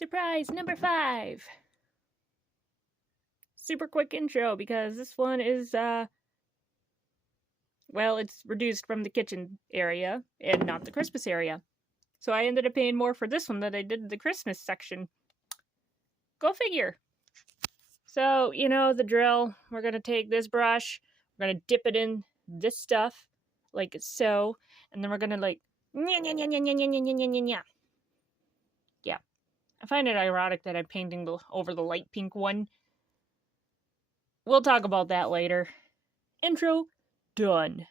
Surprise number 5. Super quick intro because this one is, well, it's reduced from the kitchen area and not the Christmas area. So I ended up paying more for this one than I did the Christmas section. Go figure. So, you know the drill. We're going to take this brush, we're going to dip it in this stuff, like so, and then we're going to like, yeah. I find it ironic that I'm painting over the light pink one. We'll talk about that later. Intro done.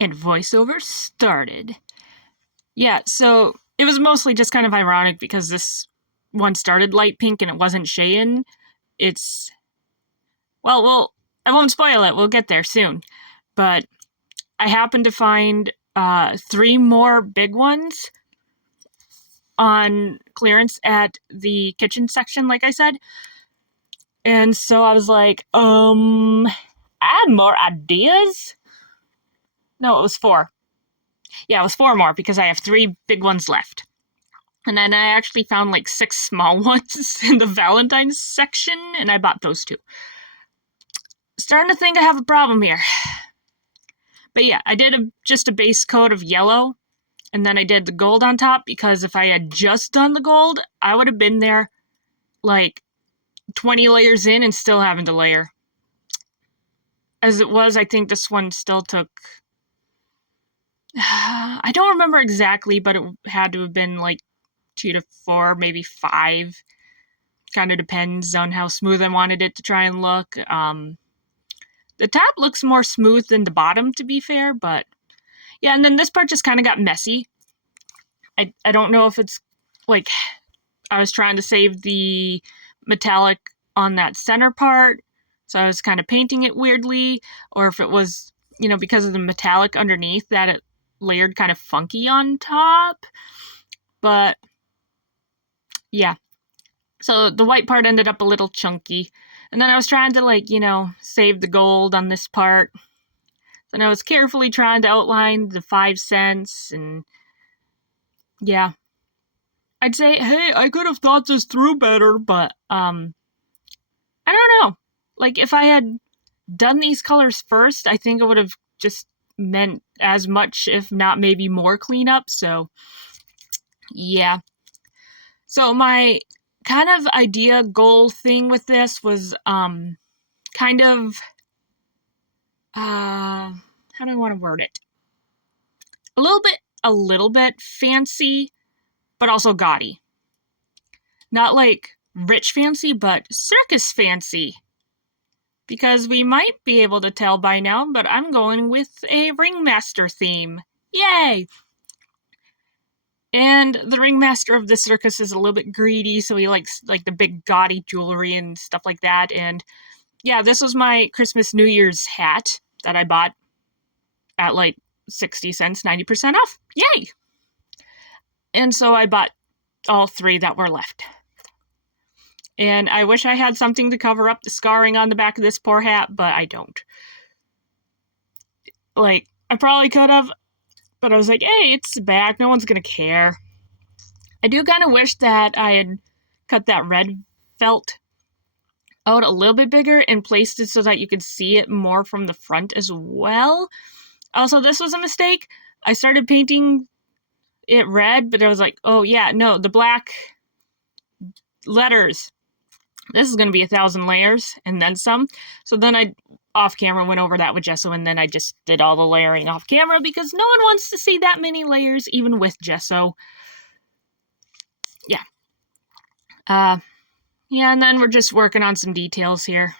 And voiceover started. Yeah, so it was mostly just kind of ironic because this one started light pink and it wasn't Cheyenne. It's... Well, I won't spoil it. We'll get there soon. But I happened to find 3 more big ones on clearance at the kitchen section, like I said. And so I was like, I have more ideas? No, it was 4. Yeah, it was 4 more because I have 3 big ones left. And then I actually found like 6 small ones in the Valentine's section, and I bought those 2. Starting to think I have a problem here. But yeah, I did just a base coat of yellow, and then I did the gold on top, because if I had just done the gold, I would have been there like 20 layers in and still having to layer. As it was, I think this one still took... I don't remember exactly, but it had to have been like 2 to 4, maybe 5. Kind of depends on how smooth I wanted it to try and look. The top looks more smooth than the bottom, to be fair, but yeah, and then this part just kind of got messy. I don't know if it's like I was trying to save the metallic on that center part, so I was kind of painting it weirdly, or if it was, you know, because of the metallic underneath that it layered kind of funky on top. But yeah, so the white part ended up a little chunky, and then I was trying to, like, you know, save the gold on this part. Then I was carefully trying to outline the 5 cents, and yeah, I'd say, hey, I could have thought this through better, but I don't know. Like, if I had done these colors first, I think it would have just meant as much, if not maybe more cleanup. So yeah, so my kind of idea goal thing with this was kind of how do I want to word it? A little bit fancy, but also gaudy. Not like rich fancy, but circus fancy. Because we might be able to tell by now, but I'm going with a Ringmaster theme. Yay! And the Ringmaster of the circus is a little bit greedy, so he likes like the big gaudy jewelry and stuff like that. And yeah, this was my Christmas New Year's hat that I bought at like 60 cents, 90% off. Yay! And so I bought all 3 that were left. And I wish I had something to cover up the scarring on the back of this poor hat, but I don't. Like, I probably could have, but I was like, hey, it's the back, no one's gonna care. I do kind of wish that I had cut that red felt out a little bit bigger and placed it so that you could see it more from the front as well. Also, this was a mistake. I started painting it red, but I was like, oh yeah, no, the black letters. This is going to be 1,000 layers and then some. So then I, off camera, went over that with Gesso, and then I just did all the layering off camera because no one wants to see that many layers, even with Gesso. Yeah. Yeah, and then we're just working on some details here.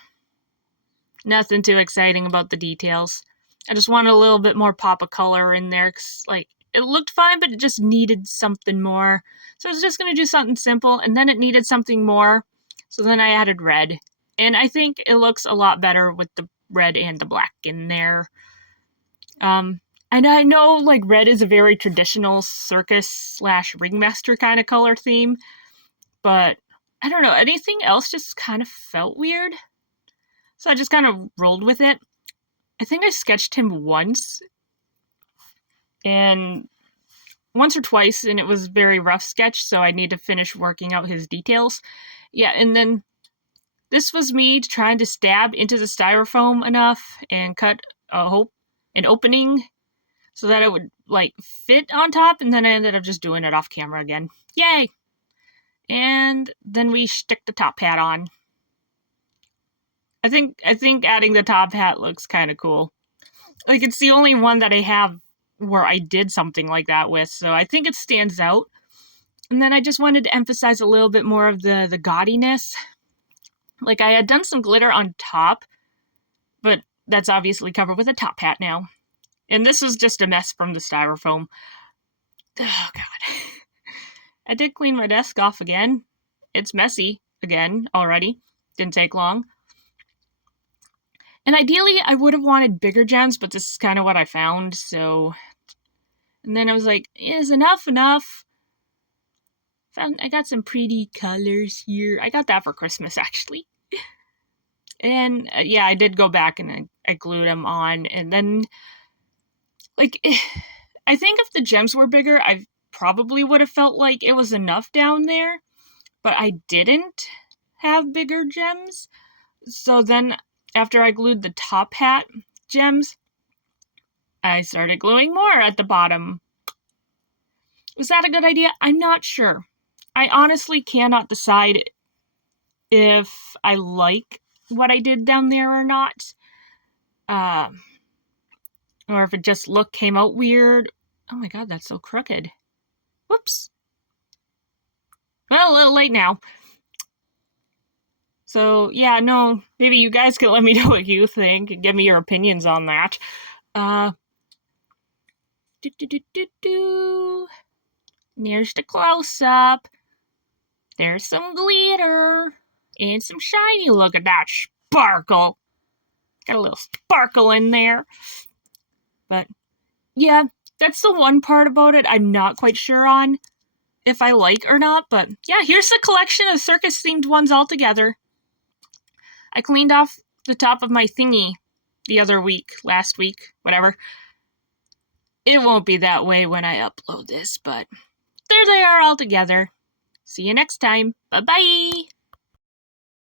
Nothing too exciting about the details. I just wanted a little bit more pop of color in there, because, like, it looked fine, but it just needed something more. So I was just going to do something simple, and then it needed something more. So then I added red, and I think it looks a lot better with the red and the black in there. And I know, like, red is a very traditional circus / Ringmaster kind of color theme, but I don't know, anything else just kind of felt weird. So I just kind of rolled with it. I think I sketched him once, and once or twice, and it was very rough sketch, so I need to finish working out his details. Yeah, and then this was me trying to stab into the styrofoam enough and cut an opening so that it would like fit on top, and then I ended up just doing it off camera again. Yay! And then we stick the top hat on. I think adding the top hat looks kind of cool. Like, it's the only one that I have where I did something like that with, so I think it stands out. And then I just wanted to emphasize a little bit more of the gaudiness. Like, I had done some glitter on top, but that's obviously covered with a top hat now. And this was just a mess from the styrofoam. Oh, God. I did clean my desk off again. It's messy again already. Didn't take long. And ideally, I would have wanted bigger gems, but this is kind of what I found, so... And then I was like, is enough? I got some pretty colors here. I got that for Christmas, actually. And, yeah, I did go back and I glued them on, and then... Like, I think if the gems were bigger, I probably would have felt like it was enough down there, but I didn't have bigger gems. So then, after I glued the top hat gems, I started gluing more at the bottom. Was that a good idea? I'm not sure. I honestly cannot decide if I like what I did down there or not. Or if it just came out weird. Oh my god, that's so crooked. Whoops. Well, a little late now. So, yeah, no, maybe you guys can let me know what you think and give me your opinions on that. Here's the close-up. There's some glitter. And some shiny. Look at that sparkle. Got a little sparkle in there. But, yeah, that's the one part about it I'm not quite sure on if I like or not. But, yeah, here's the collection of circus-themed ones all together. I cleaned off the top of my thingy the other week, last week, whatever. It won't be that way when I upload this, but there they are all together. See you next time. Bye-bye!